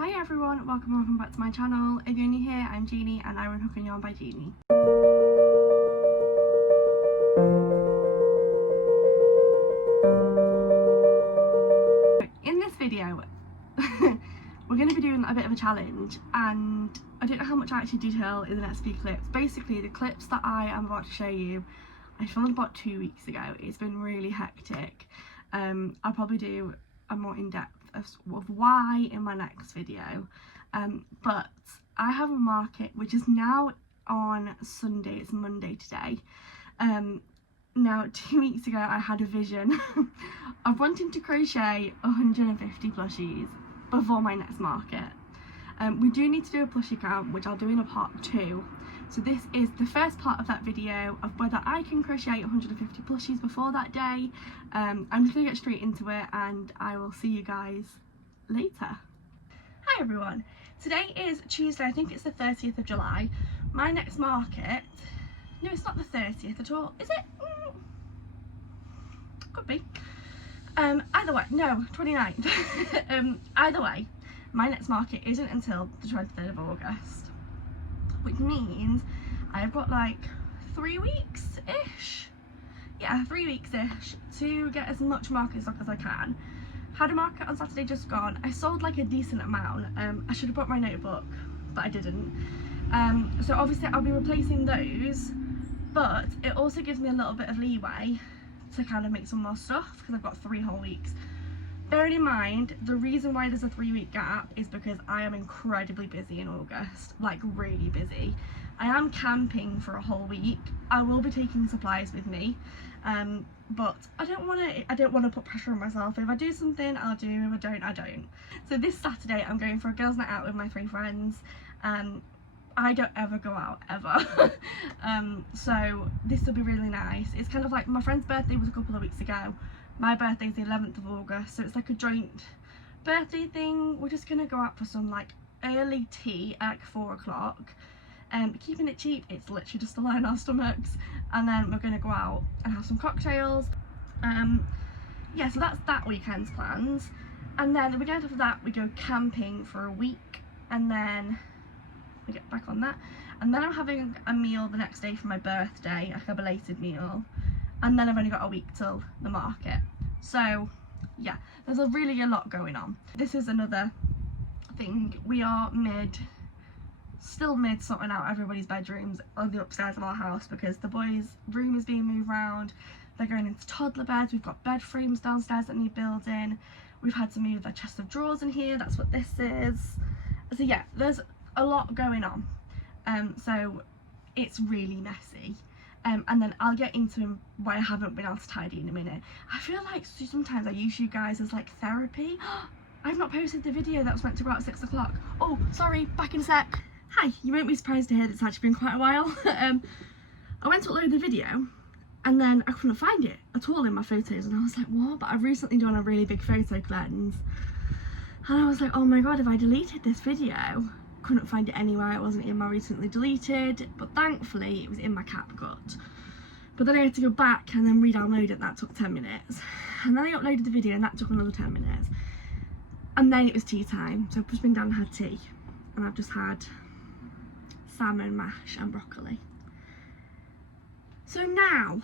Hi everyone, welcome back to my channel. If you're new here, I'm Jeannie and I run Hook and Yarn by Jeannie. In this video, we're going to be doing a bit of a challenge, and I don't know how much I actually detail in the next few clips. Basically, the clips that I am about to show you, I filmed about 2 weeks ago. It's been really hectic. I'll probably do a more in-depth of why in my next video, but I have a market which is now on Sunday. It's Monday today. Now 2 weeks ago I had a vision of wanting to crochet 150 plushies before my next market. We do need to do a plushie count, which I'll do in a part 2. So this is the first part of that video of whether I can crochet 150 plushies before that day. I'm just going to get straight into it and I will see you guys later. Hi everyone, today is Tuesday. I think it's the 30th of July. My next market, no, it's not the 30th at all, is it? Could be. Either way, no, 29th. Either way, my next market isn't until the 23rd of August, which means I've got like 3 weeks-ish. Yeah, 3 weeks-ish to get as much market stock as I can. Had a market on Saturday just gone. I sold like a decent amount. I should have brought my notebook, but I didn't. So obviously I'll be replacing those, but it also gives me a little bit of leeway to kind of make some more stuff because I've got 3 whole weeks. Bearing in mind, the reason why there's a 3-week gap is because I am incredibly busy in August, like really busy. I am camping for a whole week. I will be taking supplies with me, but I don't want to put pressure on myself. If I do something, I'll do. If I don't, I don't. So this Saturday, I'm going for a girls' night out with my 3 friends. I don't ever go out, ever. So this will be really nice. It's kind of like my friend's birthday was a couple of weeks ago. My birthday's the 11th of August, so it's like a joint birthday thing. We're just gonna go out for some like early tea at like 4 o'clock. Keeping it cheap, it's literally just to line our stomachs, and then we're gonna go out and have some cocktails. Yeah, so that's that weekend's plans. And then the weekend after that, we go camping for a week, and then we get back on that. And then I'm having a meal the next day for my birthday, like a belated meal. And then I've only got a week till the market. So yeah, there's really a lot going on. This is another thing. We are still mid sorting out everybody's bedrooms on the upstairs of our house because the boys' room is being moved around. They're going into toddler beds. We've got bed frames downstairs that need building. We've had to move the chest of drawers in here. That's what this is. So yeah, there's a lot going on. So it's really messy. And then I'll get into why I haven't been able to tidy in a minute. I feel like sometimes I use you guys as like therapy. I've not posted the video that was meant to go out at 6 o'clock. Oh, sorry, back in a sec. Hi, you won't be surprised to hear that it's actually been quite a while. I went to upload the video and then I couldn't find it at all in my photos, and I was like, what? But I've recently done a really big photo cleanse and I was like, oh my god, if I deleted this video, couldn't find it anywhere. It wasn't in my recently deleted, but thankfully it was in my CapCut. But then I had to go back and then re-download it. That took 10 minutes, and then I uploaded the video and that took another 10 minutes, and then it was tea time. So I've just been down and had tea, and I've just had salmon mash and broccoli. So now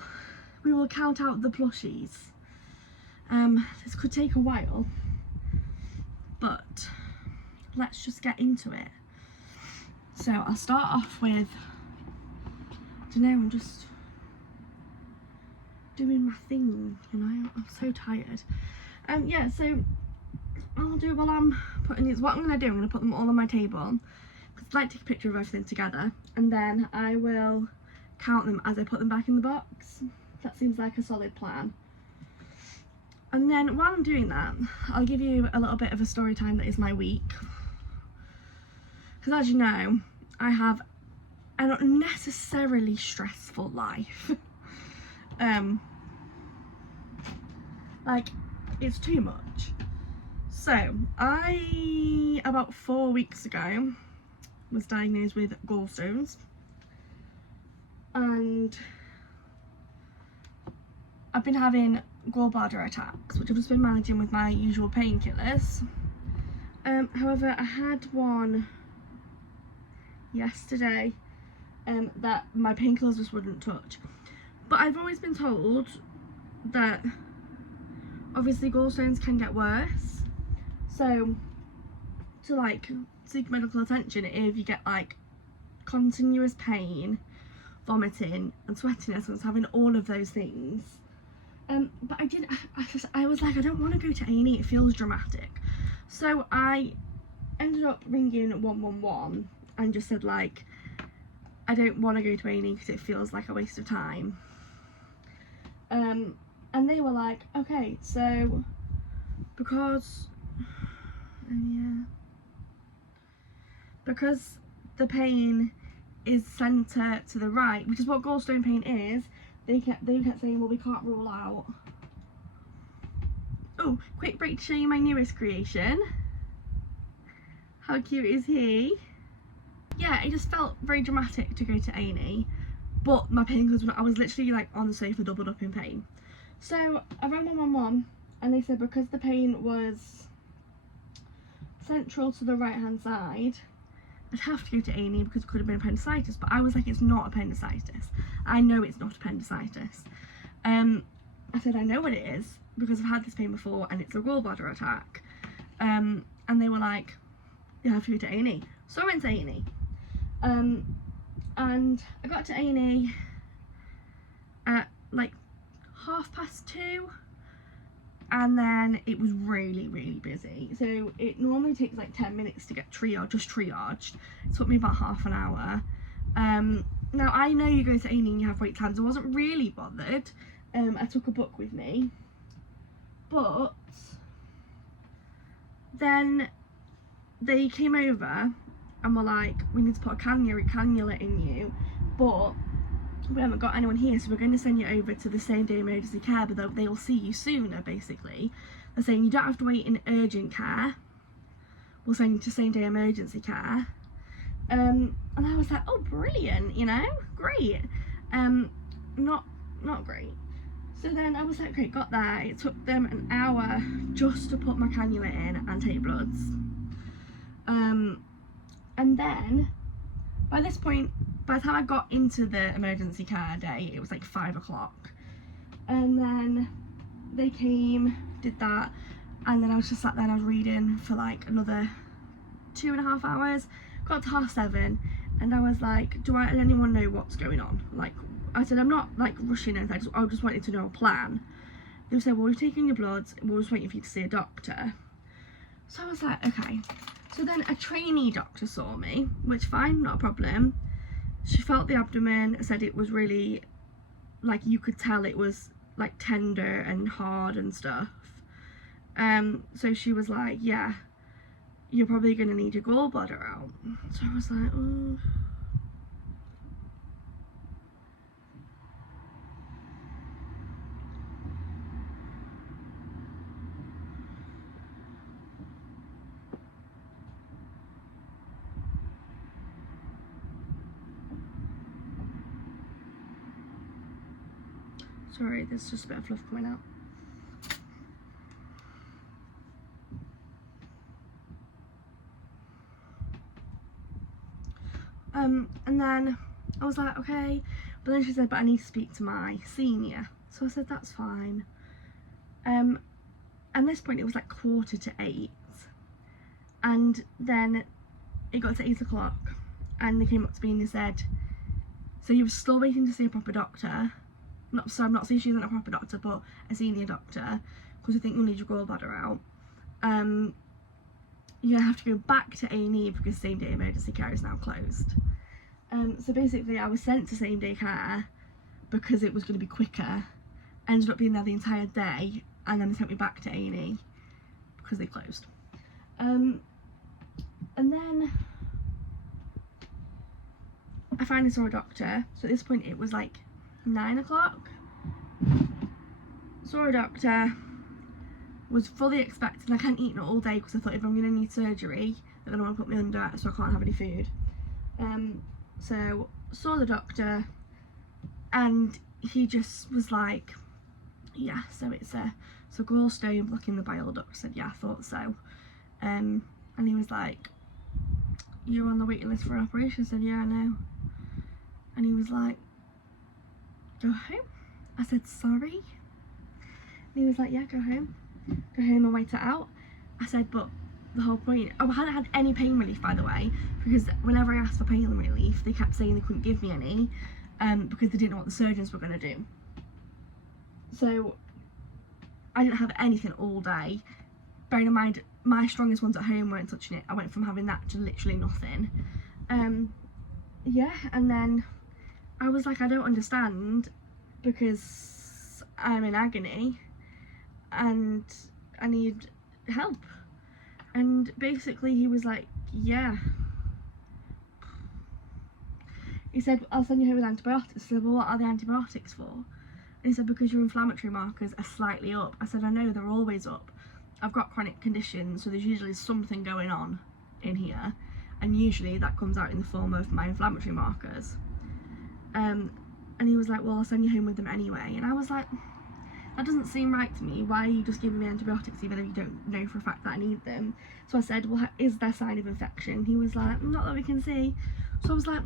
we will count out the plushies. This could take a while, but let's just get into it. So I'll start off with, I don't know, I'm just doing my thing, you know, I'm so tired. Yeah, so I'll do while I'm putting these, what I'm going to do, I'm going to put them all on my table, because I'd like to take a picture of everything together, and then I will count them as I put them back in the box. That seems like a solid plan. And then while I'm doing that, I'll give you a little bit of a story time that is my week. Because as you know, I have an unnecessarily stressful life. Like, it's too much. So, I, about 4 weeks ago, was diagnosed with gallstones. And I've been having gallbladder attacks, which I've just been managing with my usual painkillers. However, I had one yesterday that my painkillers just wouldn't touch. But I've always been told that obviously gallstones can get worse, so to like seek medical attention if you get like continuous pain, vomiting and sweatiness, and having all of those things. But I was like, I don't want to go to A&E, it feels dramatic. So I ended up ringing 111 and just said like, I don't want to go to A&E because it feels like a waste of time. And they were like, okay, so because the pain is centre to the right, which is what gallstone pain is, they kept saying, well, we can't rule out. Oh, quick break to show you my newest creation. How cute is he? Yeah, it just felt very dramatic to go to A&E, but my painkillers, I was literally like on the sofa doubled up in pain. So I rang 111 and they said because the pain was central to the right hand side, I'd have to go to A&E because it could have been appendicitis, but I was like, it's not appendicitis. I know it's not appendicitis. I said, I know what it is because I've had this pain before and it's a gallbladder attack. And they were like, you have to go to A&E. So I went to A&E. And I got to A&E at like 2:30, and then it was really busy. So it normally takes like 10 minutes to get triaged. It took me about half an hour. Now I know you go to A&E and you have wait times. I wasn't really bothered. I took a book with me, but then they came over and were like, we need to put a cannula in you, but we haven't got anyone here, so we're going to send you over to the same day emergency care, but they'll see you sooner. Basically, they're saying you don't have to wait in urgent care, we'll send you to same day emergency care. And I was like, oh brilliant, you know, great. Not great. So then I was like, great, got there. It took them an hour just to put my cannula in and take bloods. And then by this point, by the time I got into the emergency care day, it was like 5 o'clock. And then they came, did that, and then I was just sat there and I was reading for like another 2.5 hours. Got to 7:30 and I was like, does anyone know what's going on? Like, I said, I'm not like rushing anything, I just wanted to know a plan. They said, well, we've taken your bloods, we're just waiting for you to see a doctor. So I was like, okay. So then a trainee doctor saw me, which fine, not a problem. She felt the abdomen, said it was really, like, you could tell it was like tender and hard and stuff. So she was like, yeah, you're probably going to need your gallbladder out. So I was like, oh. Sorry, there's just a bit of fluff coming out. And then I was like, okay, but then she said, but I need to speak to my senior. So I said, that's fine. And at this point it was like 7:45, and then it got to 8 o'clock and they came up to me and they said, so you were still waiting to see a proper doctor. So I'm not saying she isn't a proper doctor, but a senior doctor, because we think you'll need your gallbladder out. You're gonna have to go back to A&E because same day emergency care is now closed. So basically I was sent to same day care because it was going to be quicker. Ended up being there the entire day, and then they sent me back to A&E because they closed. And then I finally saw a doctor. So at this point it was like 9 o'clock. Saw a doctor, was fully expecting. I hadn't eaten all day because I thought if I'm going to need surgery, they're going to want to put me under, so I can't have any food. So saw the doctor, and he just was like, yeah, so it's a gallstone blocking the bile duct. I said, yeah, I thought so. And he was like, you're on the waiting list for an operation. I said, yeah, I know. And he was like, go home. I said, sorry. And he was like, yeah, go home and wait it out. I said, but the whole point, I hadn't had any pain relief, by the way, because whenever I asked for pain relief, they kept saying they couldn't give me any, because they didn't know what the surgeons were going to do. So I didn't have anything all day. Bearing in mind, my strongest ones at home weren't touching it. I went from having that to literally nothing. Yeah, and then I was like, I don't understand, because I'm in agony and I need help. And basically he was like, yeah. He said, I'll send you home with antibiotics. I said, well, what are the antibiotics for? And he said, because your inflammatory markers are slightly up. I said, I know, they're always up. I've got chronic conditions, so there's usually something going on in here, and usually that comes out in the form of my inflammatory markers. And he was like, well, I'll send you home with them anyway. And I was like, that doesn't seem right to me. Why are you just giving me antibiotics even though you don't know for a fact that I need them? So I said, well, is there sign of infection? He was like, not that we can see. So I was like,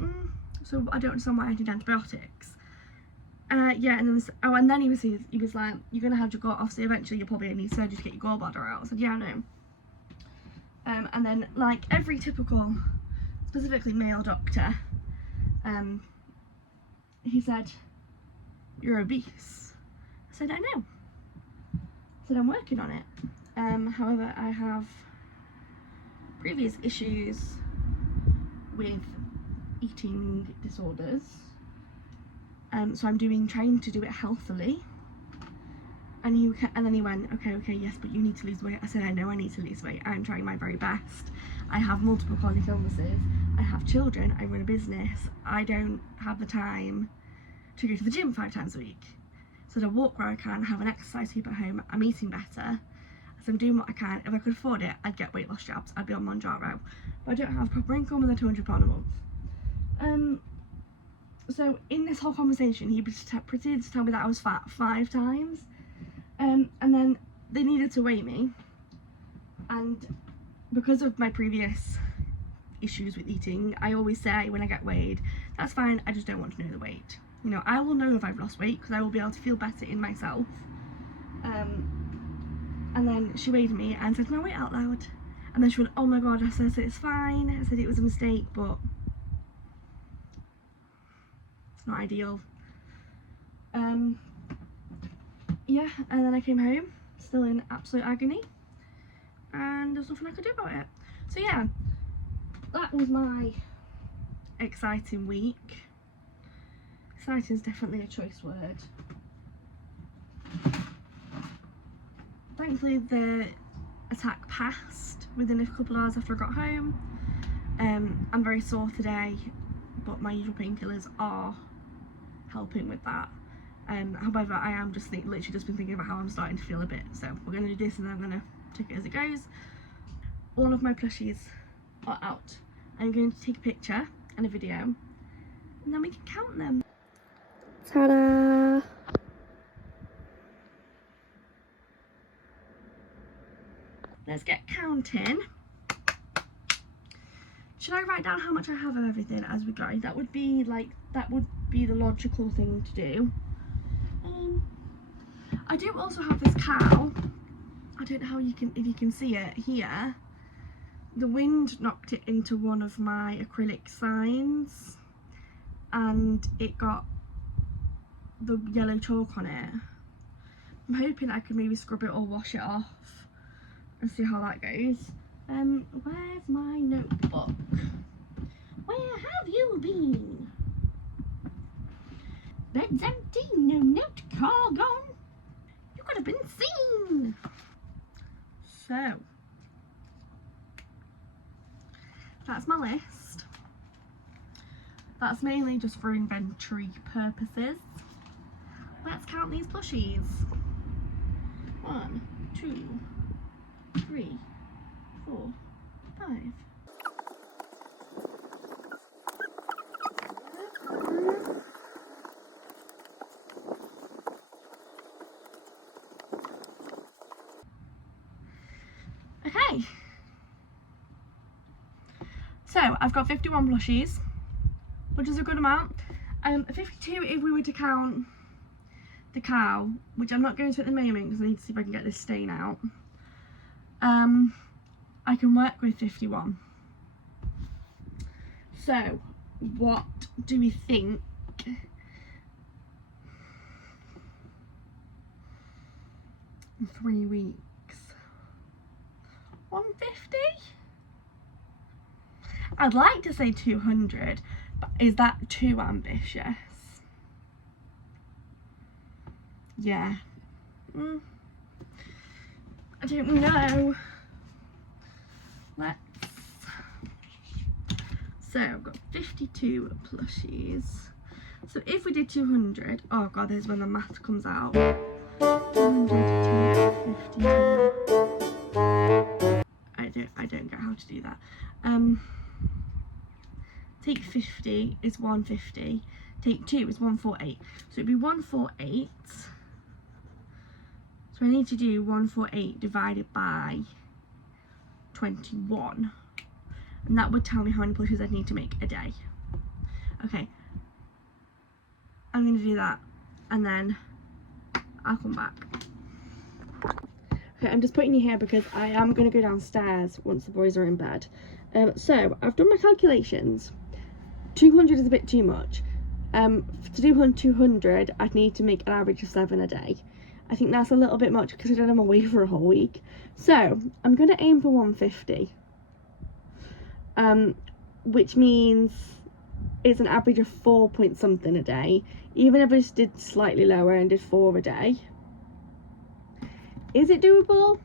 so I don't understand why I need antibiotics. Yeah, and then he was like, you're gonna have your obviously eventually you'll probably need surgery to get your gallbladder out. I said, yeah, I know. And then, like every typical, specifically male doctor, he said, you're obese. I said, I know. I said, I'm working on it. However, I have previous issues with eating disorders. So I'm trying to do it healthily. And then he went, okay, yes, but you need to lose weight. I said, I know I need to lose weight. I'm trying my very best. I have multiple chronic illnesses. I have children. I run a business. I don't have the time to go to the gym 5 times a week. So I walk where I can, have an exercise heap at home. I'm eating better. So I'm doing what I can. If I could afford it, I'd get weight loss jabs. I'd be on Monjaro. But I don't have proper income and they're £200 a month. So in this whole conversation, he proceeded to tell me that I was fat 5 times. And then they needed to weigh me. And because of my previous issues with eating, I always say when I get weighed, that's fine, I just don't want to know the weight. You know, I will know if I've lost weight because I will be able to feel better in myself. And then she weighed me and said my weight out loud. And then she went, oh my god. I said, it's fine. I said it was a mistake, but it's not ideal. Yeah, and then I came home, still in absolute agony, and there's nothing I could do about it. So yeah, that was my exciting week. Exciting is definitely a choice word. Thankfully the attack passed within a couple of hours after I got home. I'm very sore today, but my usual painkillers are helping with that. However, I am literally just been thinking about how I'm starting to feel a bit, so we're going to do this and then I'm going to take it as it goes. All of my plushies are out. I'm going to take a picture and a video, and then we can count them. Ta-da! Let's get counting. Should I write down how much I have of everything as we go? That would be the logical thing to do. I do also have this cow. I don't know if you can see it here. The wind knocked it into one of my acrylic signs and it got the yellow chalk on it. I'm hoping I can maybe scrub it or wash it off and see how that goes. Where's my notebook? Where have you been? Bed's empty, no note card on. You could have been seen. So that's my list. That's mainly just for inventory purposes. Let's count these plushies. 1, 2, 3, 4, 5. Okay. So I've got 51 plushies, which is a good amount. 52 if we were to count the cow, which I'm not going to at the moment because I need to see if I can get this stain out. I can work with 51. So what do we think? In 3 weeks, 150? I'd like to say 200, but is that too ambitious? Yeah. I don't know. So I've got 52 plushies. So if we did 200, oh god, there's when the math comes out. 152. I don't get how to do that. Take 50 is 150. Take 2 is 148. So it'd be 148. So I need to do 148 divided by 21. And that would tell me how many plushies I'd need to make a day. Okay. I'm going to do that. And then I'll come back. Okay, I'm just putting you here because I am going to go downstairs once the boys are in bed. So I've done my calculations. 200 is a bit too much. To do 200, I'd need to make an average of 7 a day. I think that's a little bit much considering I'm away for a whole week. So I'm going to aim for 150. Which means it's an average of 4 point something a day. Even if I just did slightly lower and did 4 a day. Is it doable?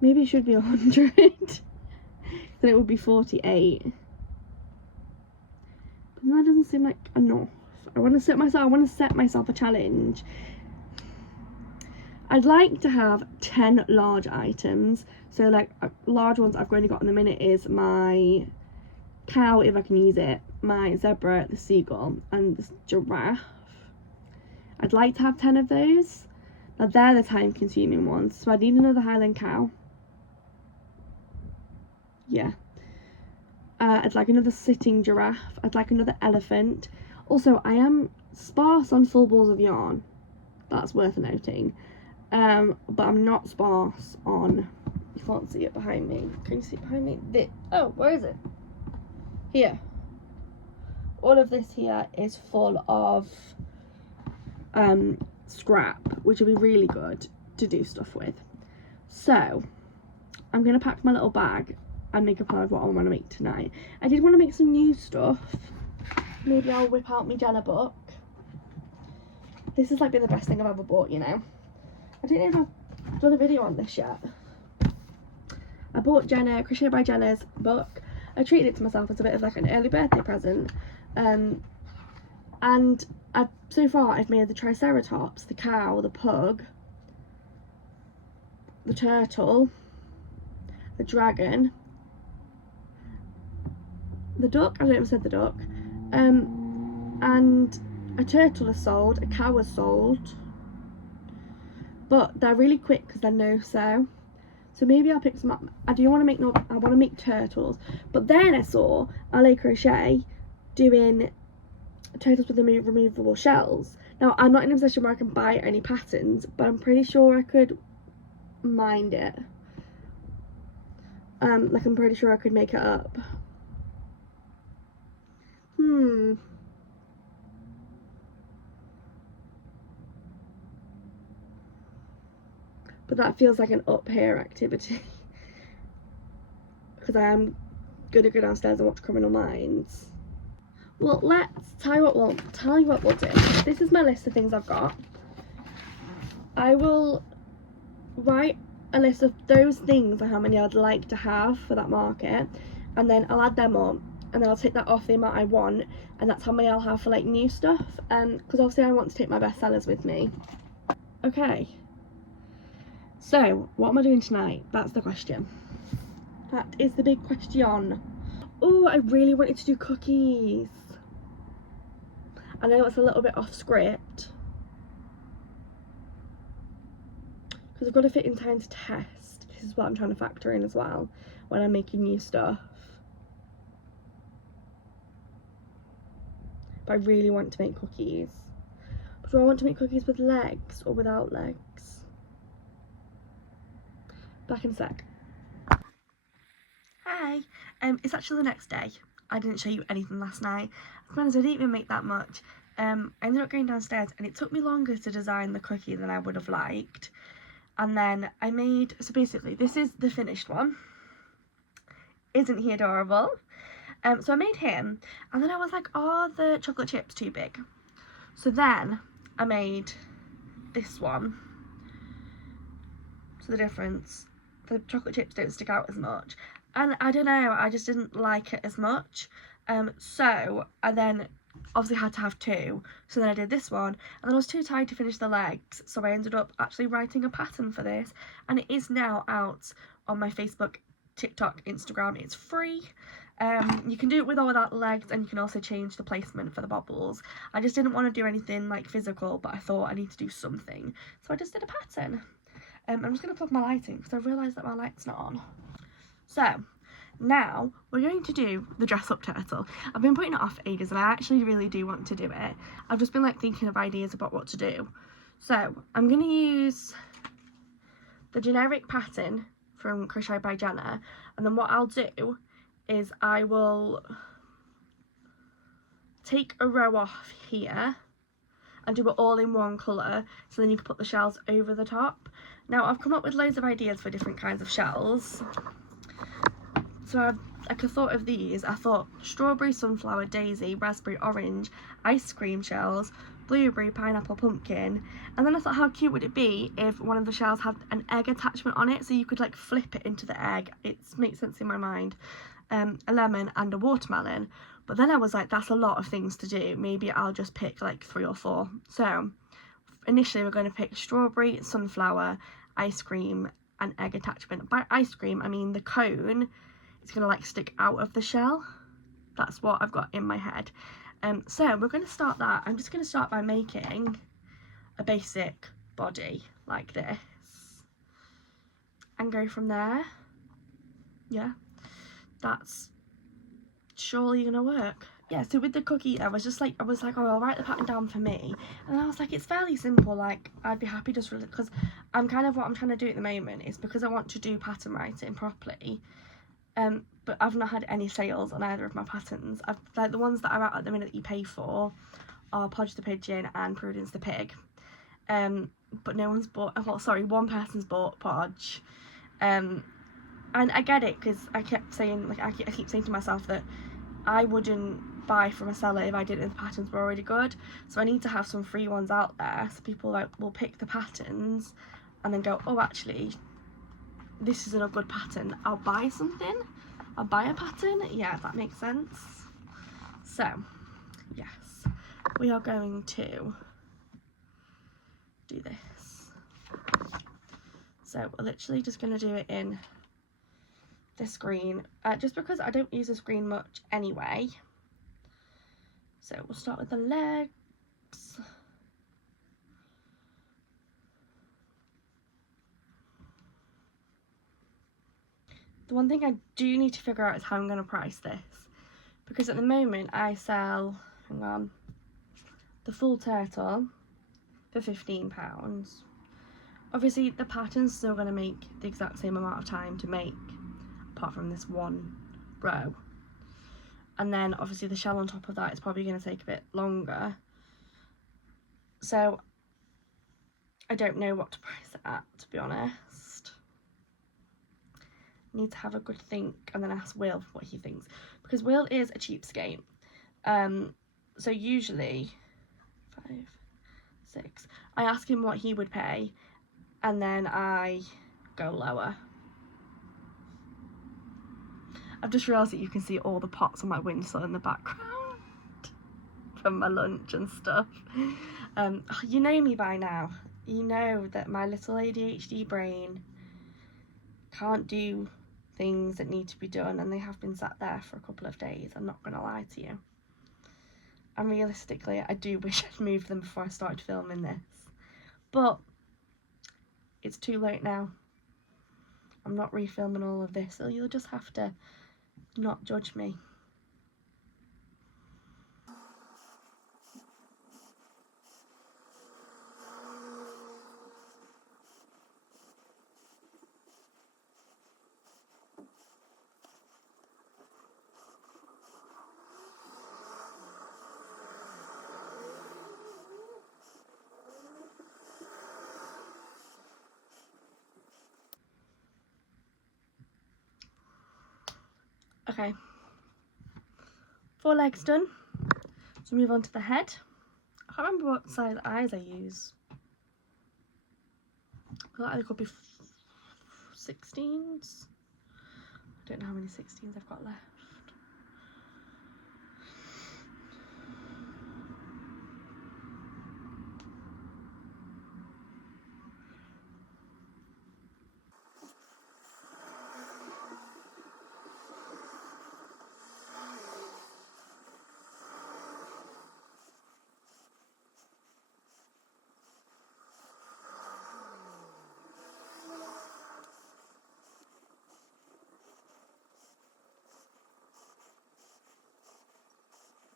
Maybe it should be 100. Then it would be 48. But that doesn't seem like enough. I want to set myself a challenge. I'd like to have 10 large items. So like large ones I've only got in the minute is my cow, if I can use it, my zebra, the seagull, and the giraffe. I'd like to have 10 of those. Now they're the time consuming ones. So I need another Highland cow. Yeah. I'd like another sitting giraffe. I'd like another elephant. Also, I am sparse on full balls of yarn. That's worth noting. But I'm not sparse on, you can't see it behind me. Can you see it behind me? Oh, where is it? Here. All of this here is full of scrap, which will be really good to do stuff with. So I'm going to pack my little bag and make a plan of what I want to make tonight. I did want to make some new stuff. Maybe I'll whip out my Jenna book. This has like been the best thing I've ever bought, you know. I don't know if I've done a video on this yet. I bought Jenna, Crochet by Jenna's book. I treated it to myself as a bit of like an early birthday present. And so far I've made the Triceratops, the cow, the pug, the turtle, the dragon, the duck, I don't know if I said the duck, and a turtle is sold, a cow is sold, but they're really quick because they're no-sew. So maybe I'll pick some up. I want to make turtles. But then I saw LA Crochet doing turtles with the removable shells. Now I'm not in a position where I can buy any patterns, but I'm pretty sure I could mind it. Like I'm pretty sure I could make it up. But that feels like an up here activity. Because I am gonna go downstairs and watch Criminal Minds. Well, let's tell you what we'll do. This is my list of things I've got. I will write a list of those things and how many I'd like to have for that market, and then I'll add them up, and then I'll take that off the amount I want, and that's how many I'll have for like new stuff. Because obviously I want to take my bestsellers with me. Okay. So, what am I doing tonight? That's the question. That is the big question. Oh, I really wanted to do cookies. I know it's a little bit off script, because I've got to fit in time to test. This is what I'm trying to factor in as well when I'm making new stuff. but I really want to make cookies. But do I want to make cookies with legs or without legs? Back in a sec. Hi, it's actually the next day. I didn't show you anything last night. To be honest, I didn't even make that much. I ended up going downstairs and it took me longer to design the cookie than I would have liked. And then I made, so basically this is the finished one. Isn't he adorable? So I made him, and then I was like, are the chocolate chips too big? So then I made this one. So the difference, the chocolate chips don't stick out as much. And I don't know, I just didn't like it as much. So I then obviously had to have two. So then I did this one, and then I was too tired to finish the legs. So I ended up actually writing a pattern for this, and it is now out on my Facebook, TikTok, Instagram. It's free. You can do it with or without legs, and you can also change the placement for the bobbles. I just didn't want to do anything like physical, but I thought I need to do something, so I just did a pattern. I'm just going to plug my light in because I realised that my light's not on. So now we're going to do the dress up turtle. I've been putting it off for ages and I actually really do want to do it. I've just been like thinking of ideas about what to do. So I'm going to use the generic pattern from Crochet by Jenna, and then what I'll do is I will take a row off here and do it all in one colour, so then you can put the shells over the top. Now I've come up with loads of ideas for different kinds of shells. So I thought of these. I thought strawberry, sunflower, daisy, raspberry, orange, ice cream shells, blueberry, pineapple, pumpkin. And then I thought, how cute would it be if one of the shells had an egg attachment on it, so you could like flip it into the egg. It makes sense in my mind. A lemon and a watermelon. But then I was like, that's a lot of things to do. Maybe I'll just pick like 3 or 4. So initially we're going to pick strawberry, sunflower, ice cream and egg attachment. By ice cream I mean the cone is going to like stick out of the shell. That's what I've got in my head. So we're going to start that. I'm just going to start by making a basic body like this and go from there. Yeah, that's surely gonna work. Yeah, so with the cookie I was like, oh, I'll write the pattern down for me, and I was like, it's fairly simple, like I'd be happy just really, because I'm kind of, what I'm trying to do at the moment is, because I want to do pattern writing properly, but I've not had any sales on either of my patterns. I've, like, the ones that are out at the minute that you pay for are Podge the Pigeon and Prudence the Pig, but no one's bought, well, sorry, one person's bought Podge, and I get it, because I kept saying, like, I keep saying to myself that I wouldn't buy from a seller if I didn't, if the patterns were already good. So I need to have some free ones out there, so people like will pick the patterns and then go, oh, actually this isn't a good pattern, I'll buy something, I'll buy a pattern. Yeah, if that makes sense. So yes, we are going to do this. So we're literally just going to do it in this green, just because I don't use this green much anyway. So we'll start with the legs. The one thing I do need to figure out is how I'm going to price this, because at the moment I sell, hang on, the full turtle for £15. Obviously the pattern's still going to make the exact same amount of time to make, apart from this one row, and then obviously the shell on top of that is probably going to take a bit longer, so I don't know what to price it at, to be honest. Need to have a good think and then ask Will what he thinks, because Will is a cheapskate. So usually 5, 6, I ask him what he would pay and then I go lower. I've just realised that you can see all the pots on my windowsill in the background from my lunch and stuff. You know me by now. You know that my little ADHD brain can't do things that need to be done, and they have been sat there for a couple of days, I'm not going to lie to you. And realistically, I do wish I'd moved them before I started filming this. But it's too late now. I'm not refilming all of this, so you'll just have to not judge me. Okay, 4 legs done. So move on to the head. I can't remember what size eyes I use. I feel like there could be 16s. I don't know how many 16s I've got left.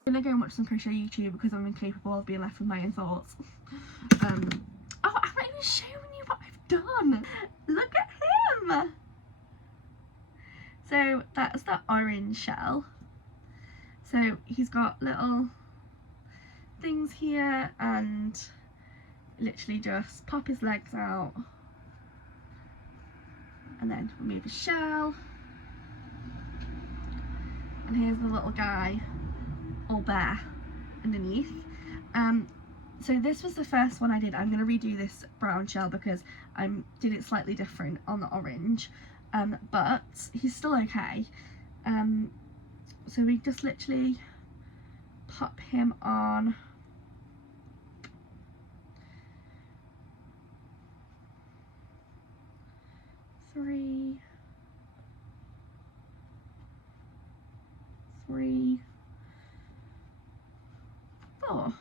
I'm gonna go and watch some crochet YouTube because I'm incapable of being left with my own thoughts. Oh, I haven't even shown you what I've done. Look at him. So that's the orange shell. So he's got little things here and literally just pop his legs out and then remove his shell. And here's the little guy all bare underneath. So this was the first one I did. I'm going to redo this brown shell because I did it slightly different on the orange, but he's still okay. So we just literally pop him on. Three, four.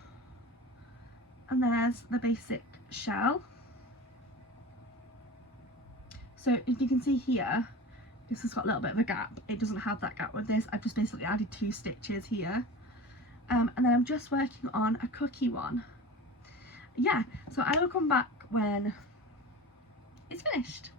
And there's the basic shell. So if you can see here, this has got a little bit of a gap. It doesn't have that gap with this. I've just basically added 2 stitches here. And then I'm just working on a cookie one. Yeah, so I will come back when it's finished.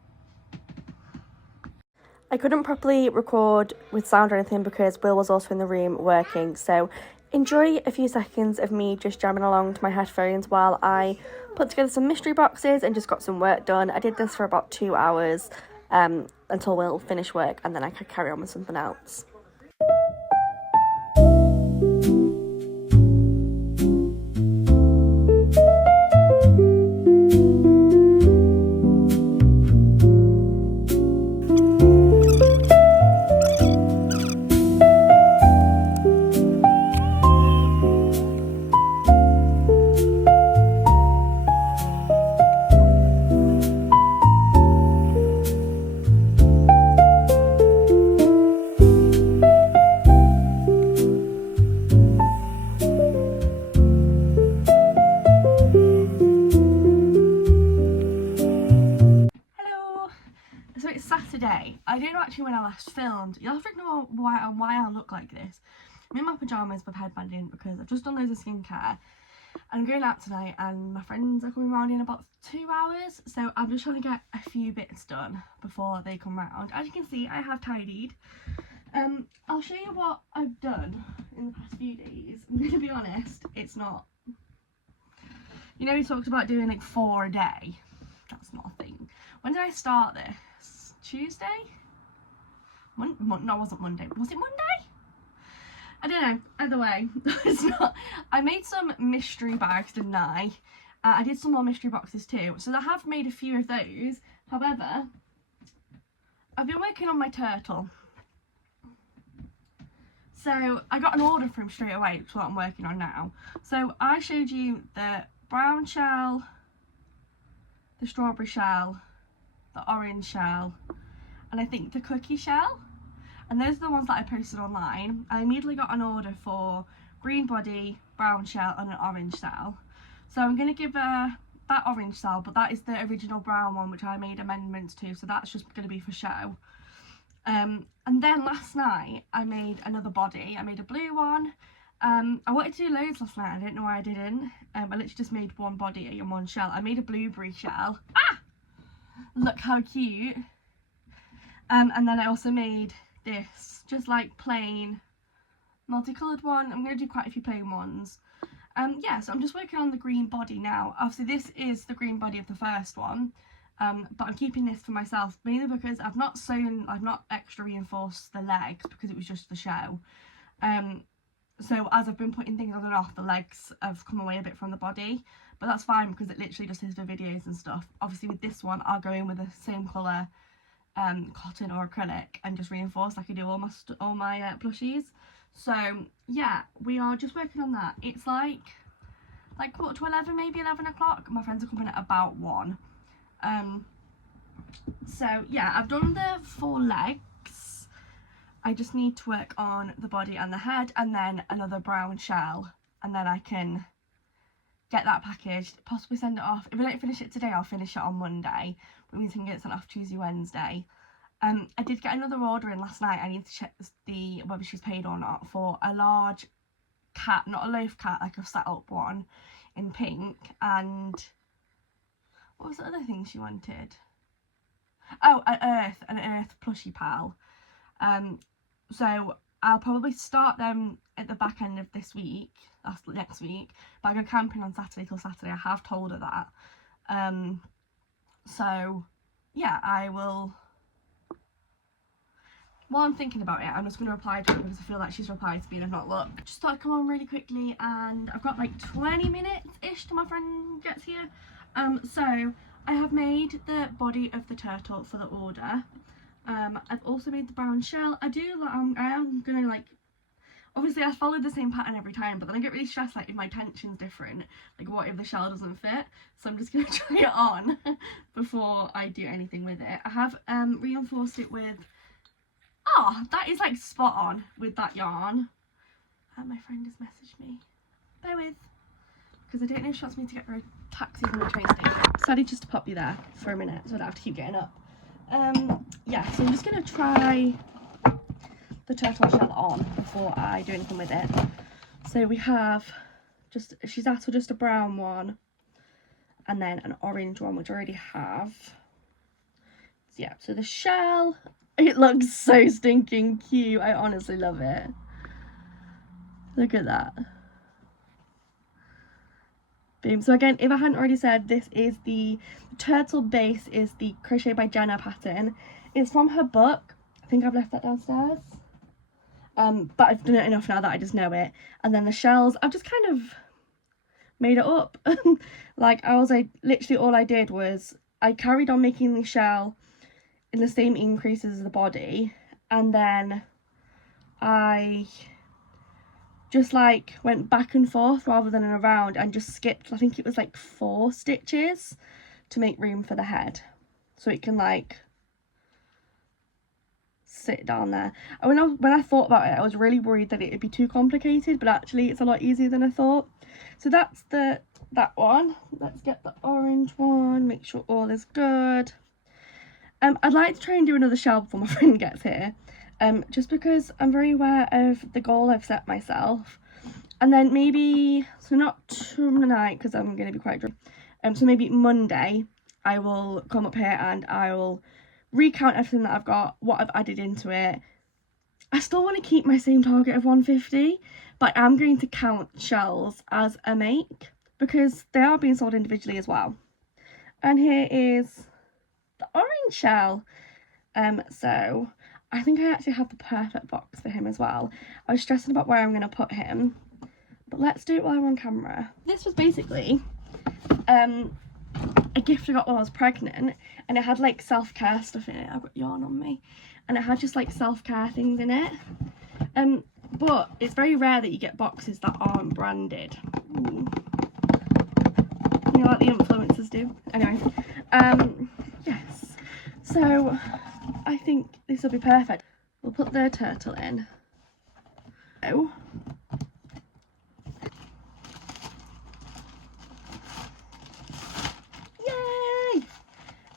I couldn't properly record with sound or anything because Will was also in the room working, so enjoy a few seconds of me just jamming along to my headphones while I put together some mystery boxes and just got some work done. I did this for about 2 hours until Will finished work, and then I could carry on with something else. So it's Saturday. I don't know actually when I last filmed. You'll have to know why I look like this. I'm in my pyjamas with headband in because I've just done loads of skincare. And I'm going out tonight and my friends are coming round in about 2 hours. So I'm just trying to get a few bits done before they come round. As you can see, I have tidied. I'll show you what I've done in the past few days. I'm going to be honest, it's not. You know, we talked about doing like 4 a day. That's not a thing. When did I start this? Tuesday? No, it wasn't Monday. Was it Monday? I don't know. Either way, it's not. I made some mystery bags, didn't I? I did some more mystery boxes too. So I have made a few of those. However, I've been working on my turtle. So I got an order from him straight away, which is what I'm working on now. So I showed you the brown shell, the strawberry shell, the orange shell, and I think the cookie shell. And those are the ones that I posted online. I immediately got an order for green body, brown shell and an orange shell. So I'm going to give that orange shell, but that is the original brown one which I made amendments to, so that's just going to be for show. And then last night I made another body. I made a blue one. I wanted to do loads last night. I don't know why I didn't. I literally just made one body and one shell. I made a blueberry shell. Ah! Look how cute. And then I also made this, just like plain multicoloured one. I'm going to do quite a few plain ones. Yeah, so I'm just working on the green body now. Obviously this is the green body of the first one. but I'm keeping this for myself mainly because I've not extra reinforced the legs because it was just the show. So as I've been putting things on and off, the legs have come away a bit from the body, but that's fine because it literally just is for videos and stuff. Obviously with this one I'll go in with the same colour cotton or acrylic and just reinforce like I do all my plushies. So yeah, we are just working on that. It's like 11:15, maybe 11 o'clock. My friends are coming at about 1. So yeah, I've done the 4 legs. I just need to work on the body and the head, and then another brown shell, and then I can get that packaged, possibly send it off. If I don't finish it today, I'll finish it on Monday, which means I can get it sent off Tuesday, Wednesday. I did get another order in last night. I need to check whether she's paid or not, for a large cat, not a loaf cat, like a set up one in pink. And what was the other thing she wanted? Oh, an earth plushie pal. So I'll probably start them at the back end of this week, that's next week, but I go camping on Saturday till Saturday. I have told her that. So yeah, I will, while I'm thinking about it, I'm just going to reply to her because I feel like she's replied to me and I've not looked. Just thought I'd come on really quickly, and I've got like 20 minutes-ish till my friend gets here. So I have made the body of the turtle for the order. I've also made the brown shell. I am gonna, like, obviously I follow the same pattern every time, but then I get really stressed, like, if my tension's different, like what if the shell doesn't fit. So I'm just gonna try it on before I do anything with it. I have reinforced it with, oh, that is like spot on with that yarn. My friend has messaged me, bear with, because I don't know if she wants me to get her a taxi from the train station. Decided just to pop you there for a minute so I don't have to keep getting up. Yeah, so I'm just going to try the turtle shell on before I do anything with it. So we have she's asked for just a brown one and then an orange one, which I already have. So yeah, so the shell, it looks so stinking cute. I honestly love it. Look at that. Boom. So again, if I hadn't already said, this is the turtle base, is the Crochet by Jenna pattern. It's from her book. I think I've left that downstairs. But I've done it enough now that I just know it. And then the shells, I've just kind of made it up. Like literally all I did was I carried on making the shell in the same increases as the body, and then I just like went back and forth rather than around and just skipped, I think it was like 4 stitches to make room for the head so it can like sit down there. And when I thought about it, I was really worried that it would be too complicated, but actually it's a lot easier than I thought. So that's that one. Let's get the orange one, make sure all is good. I'd like to try and do another shell before my friend gets here. Just because I'm very aware of the goal I've set myself, and then maybe, so not tonight because I'm going to be quite drunk, so maybe Monday I will come up here and I will recount everything that I've got, what I've added into it. I still want to keep my same target of 150, but I'm going to count shells as a make because they are being sold individually as well. And here is the orange shell. So I think I actually have the perfect box for him as well. I was stressing about where I'm going to put him, but let's do it while we're on camera. This was basically a gift I got while I was pregnant, and it had like self-care stuff in it. I've got yarn on me, and it had just like self-care things in it. But it's very rare that you get boxes that aren't branded. Ooh. You know, like the influencers do. Anyway, yes. So I think this will be perfect. We'll put the turtle in. Oh. Yay!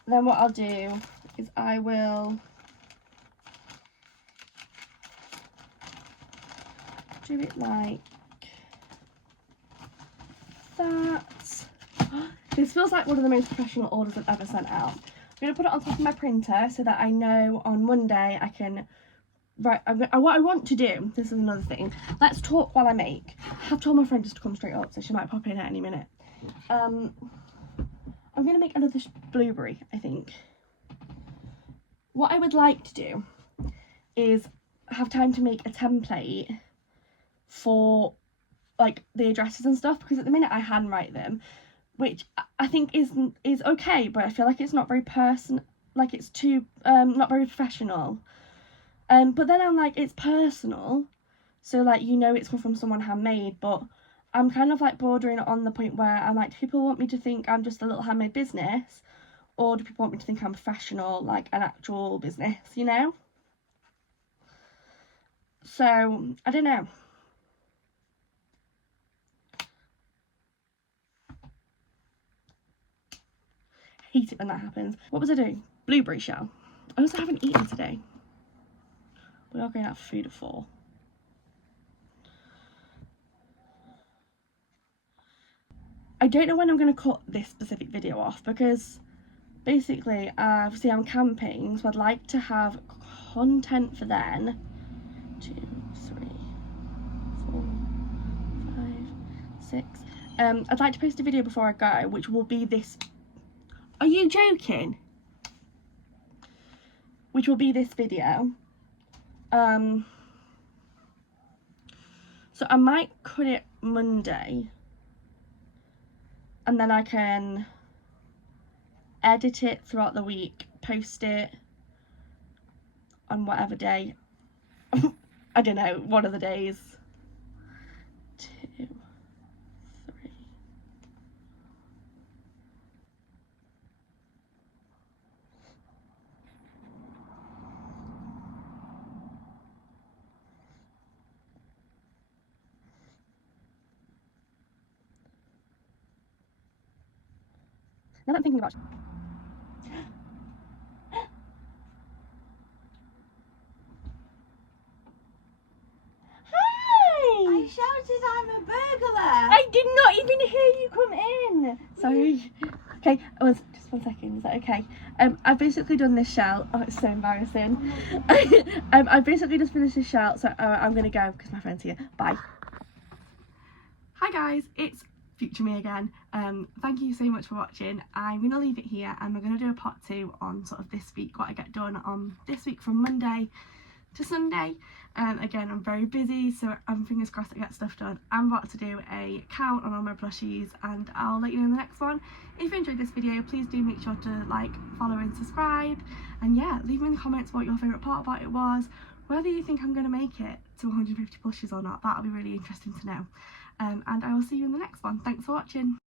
Then what I'll do is I will do it like that. This feels like one of the most professional orders I've ever sent out. I'm going to put it on top of my printer so that I know on Monday I can write. What I want to do, this is another thing, let's talk while I make. I have told my friend just to come straight up, so she might pop in at any minute. I'm I'm going to make another blueberry, I think. What I would like to do is have time to make a template for like the addresses and stuff, because at the minute I handwrite them, which I think is okay, but I feel like it's not very like it's too not very professional. But then I'm like, it's personal, so like, you know, it's come from someone handmade, but I'm kind of like bordering on the point where I'm like, do people want me to think I'm just a little handmade business, or do people want me to think I'm professional, like an actual business, you know? So I don't know. Hate it when that happens. What was I doing? Blueberry shell. I also haven't eaten today. We are going out for food at 4. I don't know when I'm going to cut this specific video off, because basically, obviously I'm camping, so I'd like to have content for then. 2, 3, 4, 5, 6. I'd like to post a video before I go, which will be this. Are you joking? Which will be this video. So I might cut it Monday, and then I can edit it throughout the week, post it on whatever day. I don't know, one of the days. 2, 3. Now that I'm thinking about it. I shouted I'm a burglar. I did not even hear you come in. Sorry. Okay, just 1 second. Is that okay? I've basically done this shell. Oh, it's so embarrassing. I've basically just finished this shell, so I'm gonna go because my friend's here. Bye. Hi guys, it's future me again. Thank you so much for watching. I'm gonna leave it here, and we're gonna do a part 2 on sort of this week, what I get done on this week from Monday to Sunday. Again, I'm very busy, so I'm fingers crossed I get stuff done. I'm about to do a count on all my plushies, and I'll let you know in the next one. If you enjoyed this video, please do make sure to like, follow and subscribe, and yeah, leave me in the comments what your favourite part about it was, whether you think I'm going to make it to 150 plushies or not. That'll be really interesting to know. And I will see you in the next one. Thanks for watching.